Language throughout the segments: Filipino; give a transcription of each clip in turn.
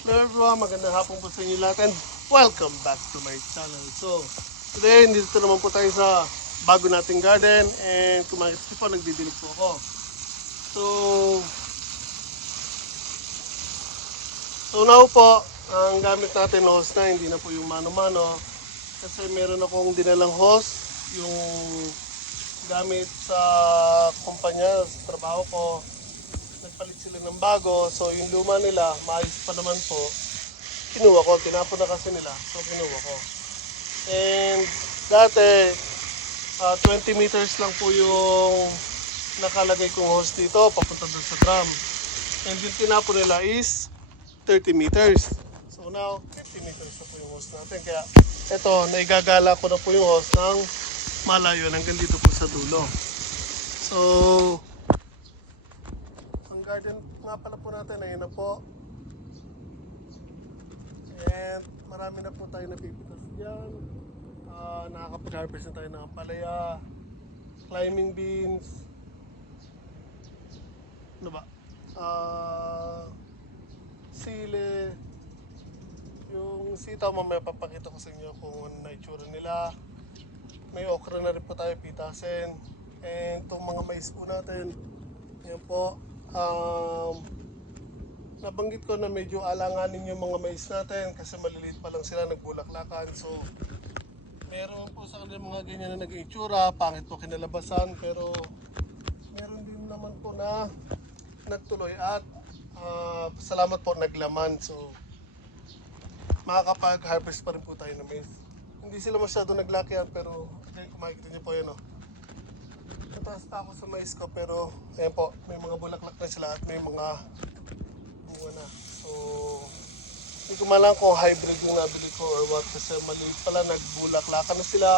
Hello everyone, magandang hapon po sa inyo lahat and welcome back to my channel. So, today, dito naman po tayo sa bago nating garden and kung makikita po, nagdidilig po ako. So, so now po, ang gamit natin hose na, hindi na po yung mano-mano kasi meron akong dinalang hose, yung gamit sa kumpanya, sa trabaho ko, nagpalit sila ng bago. So yung luma nila, maayos pa naman po. Kinuha ko, tinapon na kasi nila. So kinuha ko. And dati, ah, 20 meters lang po yung nakalagay kong hose dito, papunta doon sa drum. And yung tinapon nila is 30 meters. So now, 50 meters na po yung hose natin. Kaya ito, naigagala ko na po yung hose ng malayo hanggang dito po sa dulo. So, garden nga pala po natin, ayun na po. And marami na po tayo napipitas dyan. Ah, nakakapag-harvest na tayo ng palaya, climbing beans, ano ba? Ah, sili, yung sitaw mamaya papakita ko sa inyo kung ano na itsura nila. May okra na rin po tayo pitasin. And itong mga mais po natin, yan po. Um, nabanggit ko na medyo alanganin yung mga mais natin kasi maliliit pa lang sila, nagbulaklakan. So, meron po sa kanila mga ganyan na naging itsura, pangit po kinalabasan, pero meron din naman po na nagtuloy at ah, salamat po naglaman. So, makakapag-harvest pa rin po tayo ng mais. Hindi sila masyado naglakihan pero okay, kung makikita niyo po yan oh. Nataas pa ako sa mais ko pero ayan po, may mga bulaklak na sila at may mga bunga na. So, hindi ko malang kung hybrid yung nabili ko or what kasi maliit pala, nagbulaklakan na sila.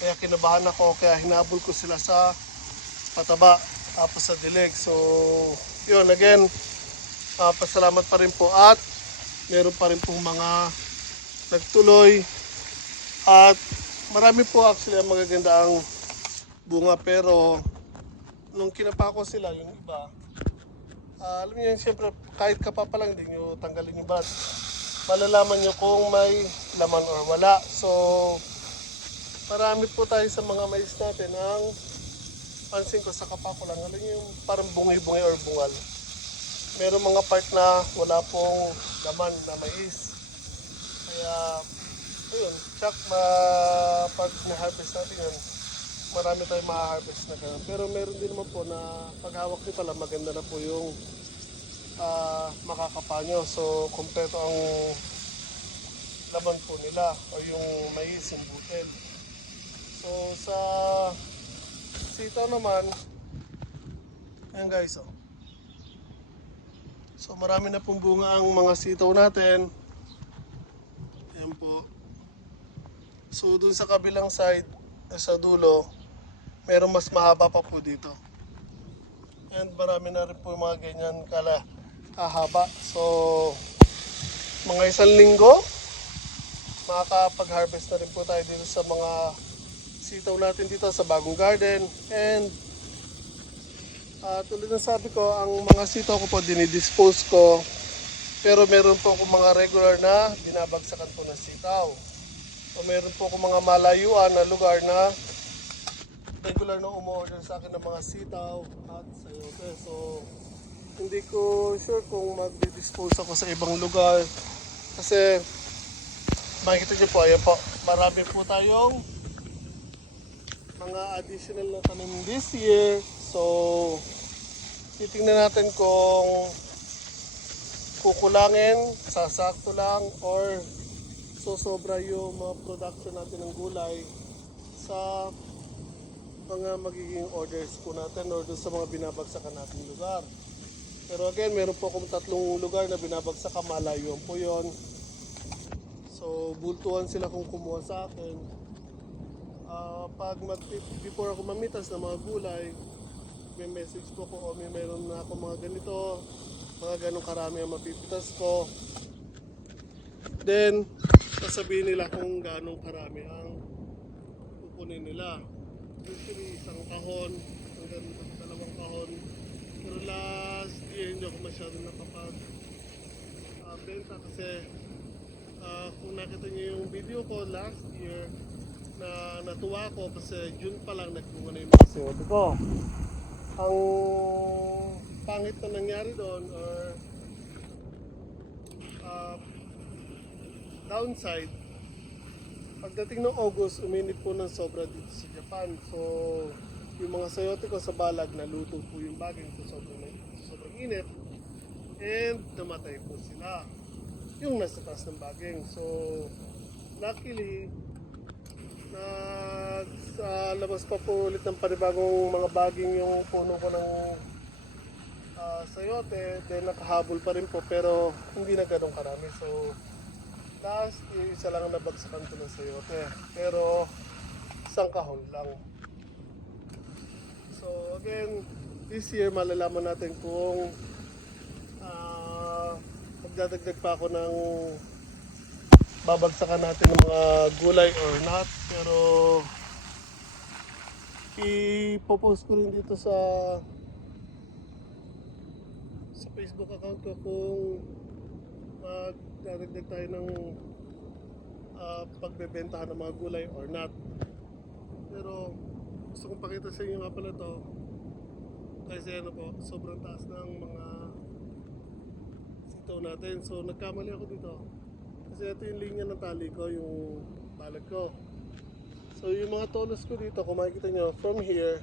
Kaya kinabahan ako, kaya hinabol ko sila sa pataba tapos sa dilig. So, yun, again, ah, pasalamat pa rin po at meron pa rin pong mga nagtuloy at marami po actually ang magaganda ang bunga pero nung kinapa ko sila yung iba ah, alam niyo siyempre kahit kapa pa lang hindi nyo tanggalin yung balat malalaman nyo kung may laman or wala. So marami po tayo sa mga mais natin ang pansin ko sa kapa ko lang. Alam niyo yung parang bungi-bungi or bungal. Meron mga part na wala pong laman na mais. Kaya ayun, tsak ma pag na-harvest natin yun, marami tayong ma-harvest na ganun. Pero meron din naman po na paghawak nyo pala maganda na po yung ah, makakapa nyo. So, kompleto ang laman po nila o yung mais, yung butel. So, sa sitaw naman, ayan guys, oh. So, marami na pong bunga ang mga sitaw natin. Ayan po. So dun sa kabilang side, eh, sa dulo, meron mas mahaba pa po dito. And marami na rin po yung mga ganyan kala kahaba. So mga isang linggo, makakapag-harvest na rin po tayo dito sa mga sitaw natin dito sa bagong garden. And ah, tulad ng sabi ko, ang mga sitaw ko po dinidispose ko. Pero meron po akong mga regular na binabagsakan po ng sitaw. So meron po akong mga malayuan na lugar na regular na umorder sa akin ng mga sitaw at sayote. So hindi ko sure kung magdi-dispose ako sa ibang lugar kasi makikita niyo po, ayan po, marami po tayong mga additional na tanim this year. So titingnan natin kung kukulangin, sasakto lang, or sosobra yung mga production natin ng gulay sa mga magiging orders po natin or doon sa mga binabagsakan natin lugar. Pero again, meron po akong tatlong lugar na binabagsakan, malayuan po yon. So, bultuhan sila kung kumuha sa akin. Ah, pag mag before ako mamitas ng mga gulay, may message po ko o may meron na ako mga ganito, mga ganong karami ang mapipitas ko. Then, sasabihin nila kung ganong karami ang kukunin nila. Usually, isang kahon, hanggang dalawang kahon. Pero last year, hindi ako masyado nakapag ah, benta kasi ah, kung nakita niyo yung video ko last year na natuwa ko kasi June pa lang nagbunga na yung mga sayote ko. Ang pangit na nangyari doon or ah, downside pagdating ng August, uminit po ng sobra dito sa Japan. So, yung mga sayote ko sa balag, naluto po yung baging sa sobrang, sobrang init. And namatay po sila. Yung nasa taas ng baging. So, luckily, nag sa labas pa po ulit ng panibagong mga baging yung puno ko ng ah, sayote. Then nakahabol pa rin po pero hindi na ganun karami. So, last year isa lang ang nabagsakan ko ng sayote. Pero isang kahon lang. So again, this year malalaman natin kung ah magdadagdag pa ako ng babagsakan natin ng mga gulay or not. Pero ipopost ko rin dito sa sa Facebook account ko kung magdadagdag tayo ng ah, pagbebentahan ng mga gulay or not. Pero gusto kong pakita sa inyo nga pala to kasi ano po, sobrang taas ng mga sitaw natin. So nagkamali ako dito. Kasi ito yung linya ng tali ko, yung balag ko. So yung mga tolos ko dito, kung makikita nyo, from here,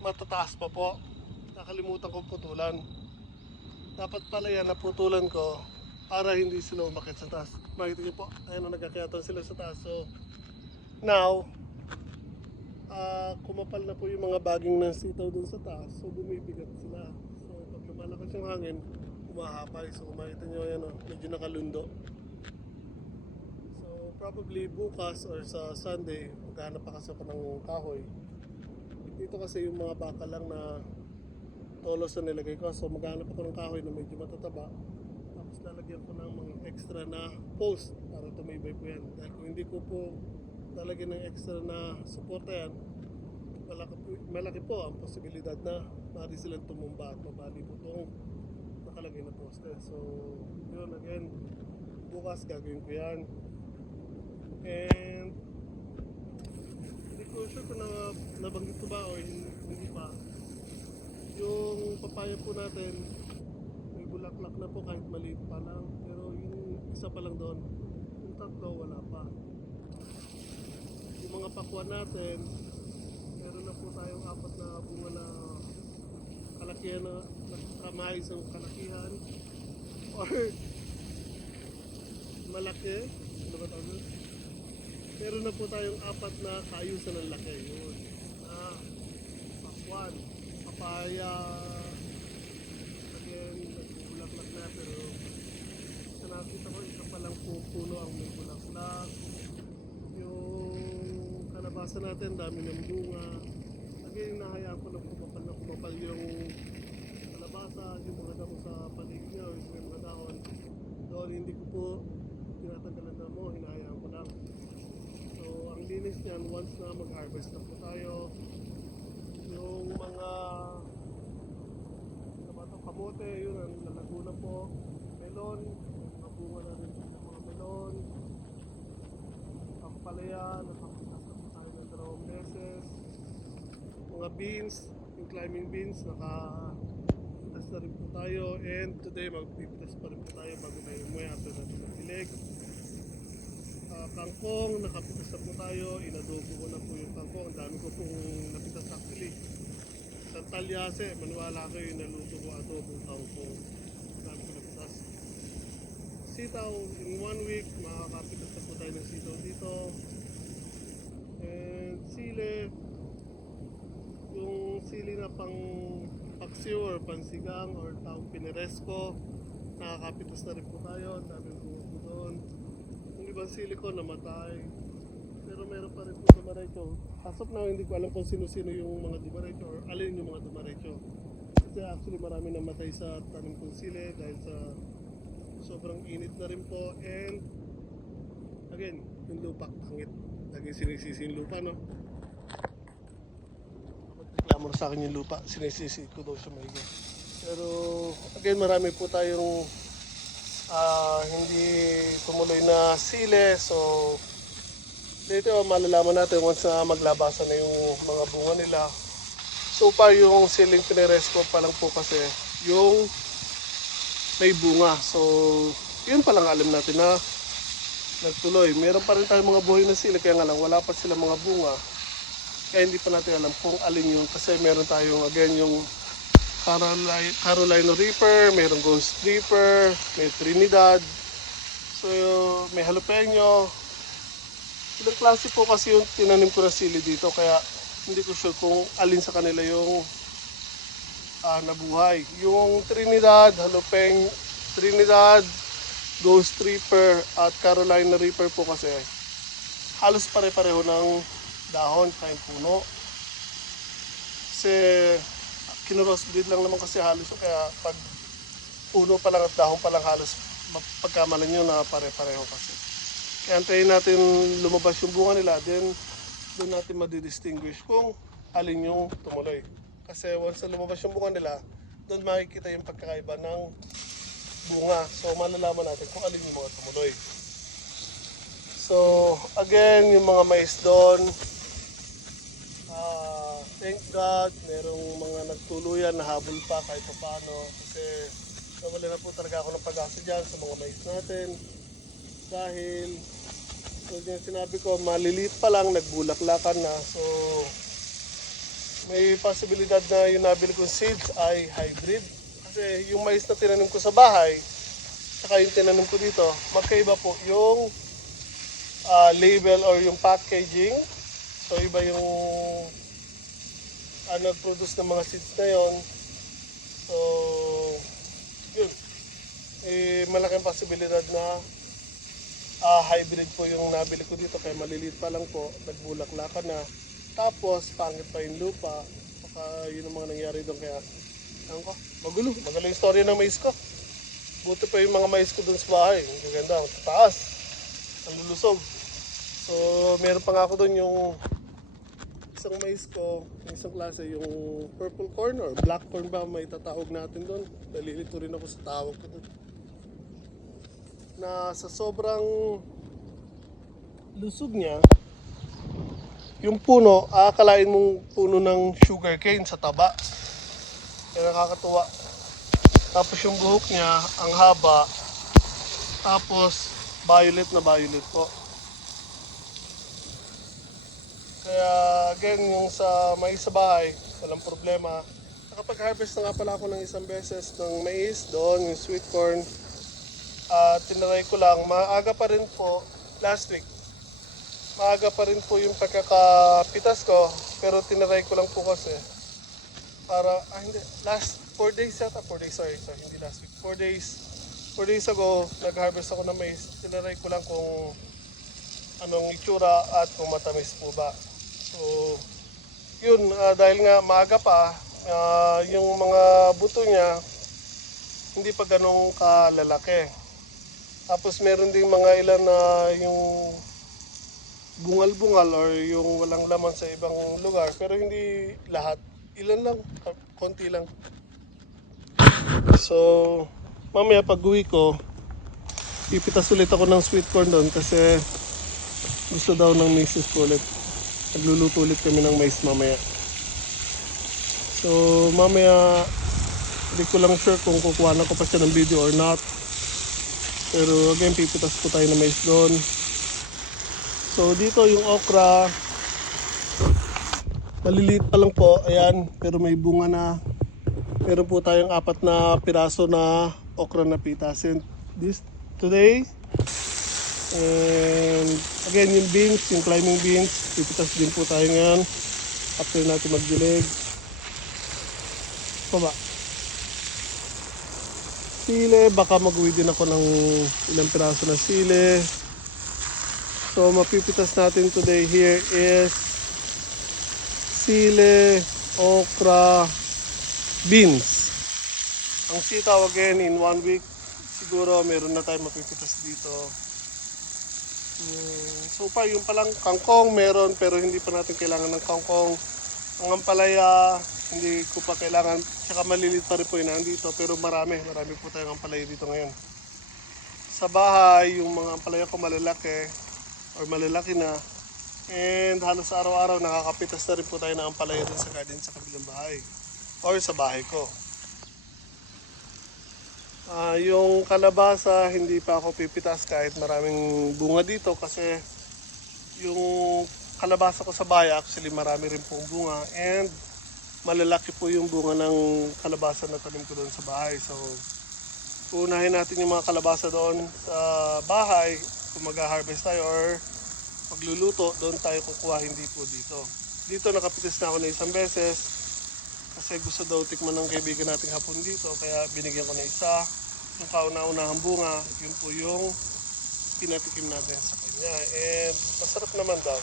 matataas pa po. Nakalimutan kong putulan. Dapat pala yan, naputulan ko para hindi sila umakit sa taas. Makikita nyo po, ayun na nagkakayatan sila sa taas. So, now, ah kumapal na po yung mga baging ng sitaw dun sa taas. So, bumibigat sila. So, pag lumalakas yung hangin, humahapay. So, makita nyo, yan, oh, medyo nakalundo. So, probably bukas or sa Sunday, maghanap pa kasi ako ng kahoy. Dito kasi yung mga baka lang na tolos na nilagay ko. So maghanap ako ng kahoy na medyo matataba. Tapos lalagyan ko ng mga extra na post para tumibay po yan. Dahil kung hindi ko po lalagyan ng extra na suporta yan, malaki po, malaki po ang posibilidad na maaari silang tumumba at mabali po itong nakalagay na poste. So yun again, bukas gagawin ko yan. And hindi ko sure kung na, nabanggit ko ba o hindi, pa yung papaya po natin bulaklak na po kahit maliit pa lang. Pero yung isa pa lang doon yung tatlo wala pa. Yung mga pakwan natin meron na po tayong apat na bunga na kalakihan na nakamahay sa kalakihan. Or malaki ano ba tawag meron na po tayong apat na kaayusan ng laki. Yun. Na pakwan papaya again nagbubulaklak na pero sa nakita ko isa pa lang po puno ang may bulaklak. Yung kalabasa natin dami ng bunga. Again nahayaan ko na kumapal na kumapal yung kalabasa yung mga damo sa paligid niya yung mga dahon. Doon hindi ko po tinatanggalan na mo hinahayaan ko lang. So ang linis niyan once na mag-harvest na po tayo yung mga kamote, yun ang lalago na po. Melon, bunga na rin ng mga melon. Ang palaya, nakapitas na po tayo ng dalawang beses. Mga beans, yung climbing beans, nakapitas na rin po tayo. And today, magpipitas pa rin po tayo bago tayo umuwi after natin magdilig. Ah, kangkong, nakapitas na po tayo. Inadobo ko na po yung kangkong. Ang dami ko pong napitas actually. Sa talyase, maniwala kayo naluto ko adobong kangkong. Ang dami ko napitas. Sitaw, in one week, makakapitas na po tayo ng sitaw dito. And sili, yung sili na pang paksiw or pansigang or tawag pineresco, nakakapitas na rin po tayo. Daming buo po doon. Yung ibang sili ko namatay. Pero meron pa rin po dumaretso. Pasok na hindi ko alam kung sino-sino yung mga dumaretso or alin yung mga dumaretso. Kasi actually marami namatay sa tanim kong sili dahil sa sobrang init na rin po. And again, yung lupa, pangit. Lagi sinisisi yung lupa, no? Reklamo na sa akin yung lupa, sinisisi ko daw sa mahiga. Pero again, marami po tayong tumuloy na sile. So, dito malalaman natin once na maglabasan na yung mga bunga nila. So far, yung siling pinares ko pa lang po kasi yung may bunga. So, yun pa lang alam natin na nagtuloy. Meron pa rin tayong mga buhay na sili, kaya nga lang wala pa sila mga bunga. Kaya hindi pa natin alam kung alin yun. Kasi meron tayong, again, yung Carolina, Carolina Reaper, merong Ghost Reaper, may Trinidad. So, may jalapeno. Ilang klase po kasi yung tinanim ko na sili dito. Kaya hindi ko sure kung alin sa kanila yung ah, nabuhay. Yung Trinidad, Jalapeno, Trinidad, Ghost Reaper at Carolina Reaper po kasi halos pare-pareho ng dahon kaya puno. Kasi kinurosbreed lang naman kasi halos kaya pag puno pa lang at dahon pa lang halos ma- pagkamalan nyo na pare-pareho kasi. Kaya antayin natin lumabas yung bunga nila then doon natin madidistinguish kung alin yung tumuloy. Kasi once na lumabas yung bunga nila, doon makikita yung pagkakaiba ng bunga. So malalaman natin kung alin yung mga tumuloy. So again, yung mga mais doon, ah, thank God, merong mga nagtuluyan na habol pa kahit pa paano. Kasi nawala na po talaga ako ng pag-asa dyan sa mga mais natin. Dahil, tulad yung sinabi ko, maliliit pa lang, nagbulaklakan na. So, may posibilidad na yung nabili kong seeds ay hybrid. Kasi yung mais na tinanim ko sa bahay, saka yung tinanim ko dito, magkaiba po yung ah, label or yung packaging. So iba yung ah, nag-produce ng mga seeds na yon. So, yun. Eh, malaking posibilidad na ah, hybrid po yung nabili ko dito kaya maliliit pa lang po, nagbulaklakan na. Tapos, pangit pa yung lupa. Baka yun ang mga nangyari doon kaya, ano ko, magulo. Magulo yung story ng mais ko. Buti pa yung mga mais ko doon sa bahay. Ang gaganda, ang tataas. Ang lulusog. So, meron pa nga ako doon yung isang mais ko, yung isang klase, yung purple corn or black corn ba may tatawag natin doon. Nalilito rin ako sa tawag ko doon. Na sa sobrang lusog niya, yung puno, aakalain mong puno ng sugar cane sa taba. Kaya nakakatuwa. Tapos yung buhok niya, ang haba. Tapos, violet na violet po. Kaya, again, yung sa mais sa bahay, walang problema. Nakapag-harvest na nga pala ako ng isang beses ng mais doon, yung sweet corn. At tinaray ko lang, maaga pa rin po, last week, maaga pa rin po yung pagkakapitas ko, pero tinaray ko lang po kasi para, ah hindi, last 4 days yata, 4 days, sorry, sorry, hindi last week, 4 days, 4 days ago, nag-harvest ako ng mais, tinaray ko lang kung anong itsura at kung matamis po ba. So, yun, ah, dahil nga maaga pa, ah, yung mga buto niya, hindi pa ganong kalalaki. Tapos meron ding mga ilan na yung bungal-bungal or yung walang laman sa ibang lugar pero hindi lahat. Ilan lang konti lang. So mamaya pag uwi ko ipitas ulit ako ng sweet corn doon kasi gusto daw ng misis ko ulit. Nagluluto ulit kami ng mais mamaya. So mamaya hindi ko lang sure kung kukuha na ko pa siya ng video or not. Pero again pipitas ko tayo ng mais doon So dito yung okra, maliliit pa lang po, ayan, pero may bunga na. Meron po tayong apat na piraso na okra na pitasin this today. And again, yung beans, yung climbing beans, pipitas din po tayo ngayon after natin magdilig. Baba. Sile, baka mag-uwi din ako ng ilang piraso na sile. So mapipitas natin today here is sile, okra, beans. Ang sitaw again in one week siguro meron na tayo mapipitas dito. Mm, so far yung palang kangkong meron pero hindi pa natin kailangan ng kangkong. Ang ampalaya hindi ko pa kailangan tsaka malilit pa rin po yun nandito pero marami marami po tayong ampalaya dito ngayon. sa bahay, yung mga palaya ko malalaki or malalaki na. And halos araw-araw nakakapitas na rin po tayo ng ampalaya dun sa garden sa kabilang bahay or sa bahay ko. Ah, yung kalabasa, hindi pa ako pipitas kahit maraming bunga dito kasi yung kalabasa ko sa bahay actually marami rin pong bunga and malalaki po yung bunga ng kalabasa na tanim ko doon sa bahay. So, unahin natin yung mga kalabasa doon sa bahay kung mag-harvest tayo or magluluto, doon tayo kukuha, hindi po dito. Dito nakapitis na ako na isang beses kasi gusto daw tikman ng kaibigan nating hapon dito kaya binigyan ko na isa. Yung kauna-unahang bunga, yun po yung pinatikim natin sa kanya. And masarap naman daw.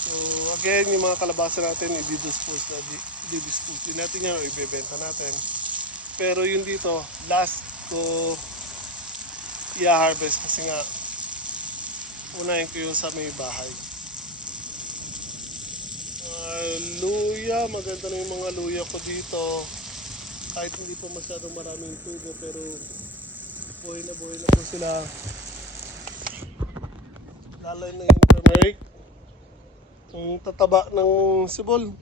So again, yung mga kalabasa natin, i-dispose na, i-dispose din natin yan o ibebenta natin. Pero yun dito, last ko i-harvest kasi nga unahin ko yung sa may bahay. Ah, luya, maganda na yung mga luya ko dito. Kahit hindi pa masyadong maraming tubo pero buhay na buhay na po sila. Lalay na yung turmeric. Ang tataba ng sibol.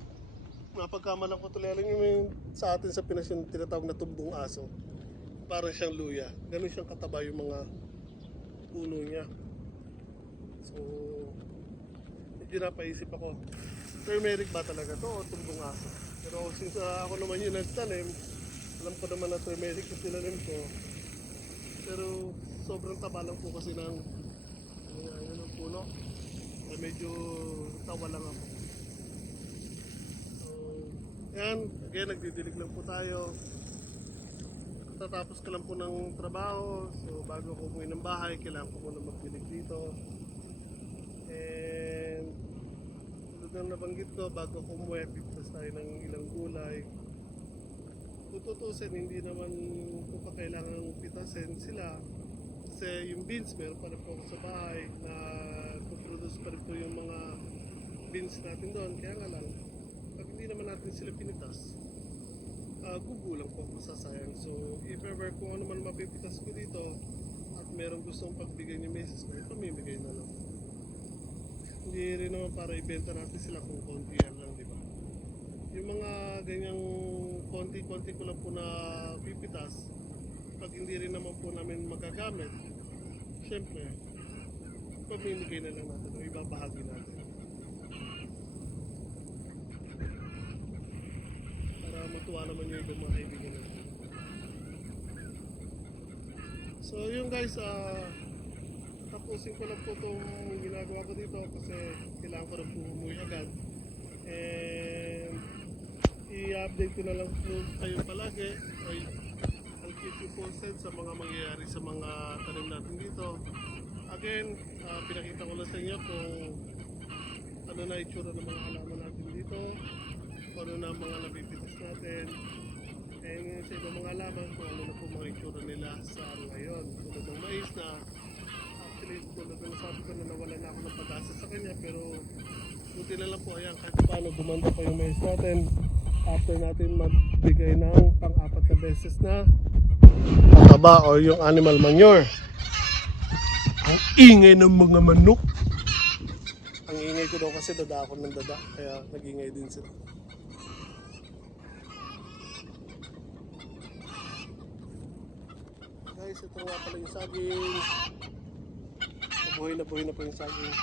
Napagkamalang ko tuloy. Alam yung sa atin sa Pinas yung tinatawag na tumbong aso. Parang siyang luya. Ganun siyang kataba yung mga puno niya. So, medyo napaisip ako. Turmeric ba talaga to o tumbong aso? Pero since ah, ako naman yung nagtanim, alam ko naman na turmeric yung tinanim ko. Pero sobrang taba lang po kasi ng ano, ano, ng puno. Kaya medyo tawa lang ako. So, yan. Again, nagdidilig lang po tayo. Tatapos ko lang po ng trabaho. So, bago ako umuwi ng bahay, kailangan ko muna magdilig dito. And, tulad ng nabanggit ko, bago ako umuwi, piptas tayo ng ilang gulay. Kung tutusin, hindi naman ko pa kailangan pitasin sila. Kasi yung beans, meron pa rin po sa bahay na produce pa rin po yung mga beans natin doon. Kaya nga lang, pag hindi naman natin sila pinitas, uh, gugulang po masasayang. So, if ever kung ano man mapipitas ko dito at merong gustong pagbigay ni Mrs. ko, pamimigay na lang. Hindi rin naman para ibenta natin sila kung konti yan lang, di ba? Yung mga ganyang konti-konti ko lang po na pipitas, pag hindi rin naman po namin magagamit, syempre, pamimigay na lang natin o ibabahagi natin. Para matuwa naman yung ibang mga kaibigan natin. So yun guys, ah tapusin ko lang po itong ginagawa ko dito kasi kailangan ko rin po umuwi agad. And i-update ko na lang po kayo palagi. Ay, I'll keep you posted sa mga mangyayari sa mga tanim natin dito. Again, ah, pinakita ko lang sa inyo kung ano na itsura ng mga halaman natin dito, kung ano na mga nabibitis natin, and sa ibang mga halaman kung ano na po mga itsura nila sa ngayon. Tulad ng mais na actually tulad ng sabi ko na nawala na ako ng pag-asa sa kanya pero buti na lang po ayan kahit paano gumanda pa yung mais natin after natin magbigay ng pang-apat na beses na pataba o yung animal manure. Ang ingay ng mga manok. Ang ingay ko daw kasi dada ako ng dada kaya nagingay din sila. Guys, ito nga pala yung saging. Buhay na buhay na po yung saging.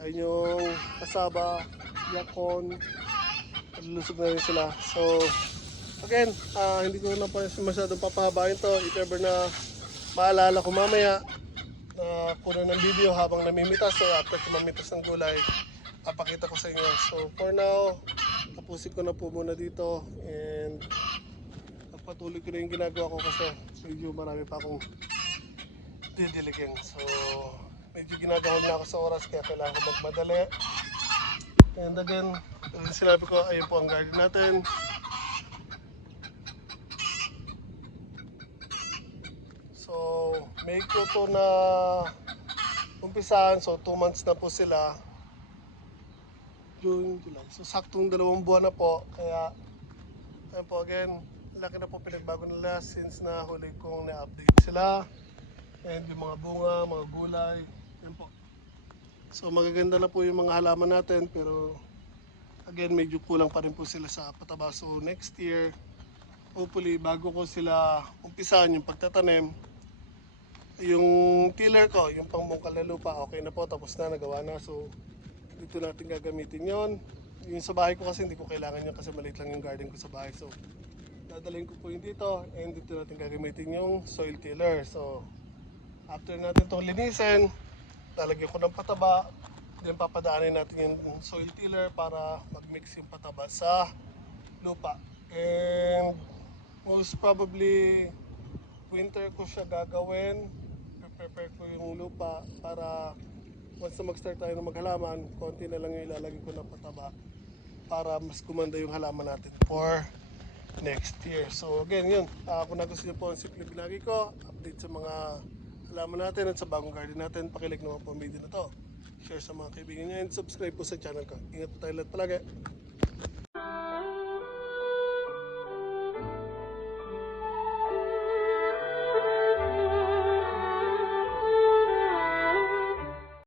Ayun yung kasaba, yakon, lulusog na rin sila. So, again, ah, hindi ko na pa masyadong papahabain to. If ever na maalala ko mamaya na kuno ng video habang namimitas so after ko mamitas ng gulay, papakita ko sa inyo. So, for now, tapusin ko na po muna dito and pagpatuloy ko na yung ginagawa ko kasi medyo marami pa akong didiligin. So, medyo ginagahon na ako sa oras kaya kailangan ko magmadali. And again, sinabi ko, ayun po ang garden natin. So, may ko to na umpisahan. So, 2 months na po sila. June, July. So, saktong dalawang buwan na po. Kaya, ayun po again, laki na po pinagbago nila since na huli kong na-update sila. And yung mga bunga, mga gulay. Yan po. So magaganda na po yung mga halaman natin pero again medyo kulang pa rin po sila sa pataba. So next year, hopefully bago ko sila umpisahan yung pagtatanim, yung tiller ko, yung pangbungkal na lupa, okay na po, tapos na, nagawa na. So, dito natin gagamitin yon. Yung sa bahay ko kasi hindi ko kailangan yun kasi maliit lang yung garden ko sa bahay. So, dadalhin ko po yung dito and dito natin gagamitin yung soil tiller. So, after natin itong linisin, lalagyan ko ng pataba, then papadaanin natin yung soil tiller para mag-mix yung pataba sa lupa. And most probably winter ko siya gagawin. Prepare ko yung lupa para once na mag-start tayo ng maghalaman, konti na lang yung ilalagay ko na pataba para mas gumanda yung halaman natin for next year. So again, yun. Uh, kung nagustuhan niyo po ang simple binagi ko, update sa mga halaman natin at sa bagong garden natin, pakilik naman po ang video na to. Share sa mga kaibigan niyo and subscribe po sa channel ko. Ingat po tayo lahat palagi.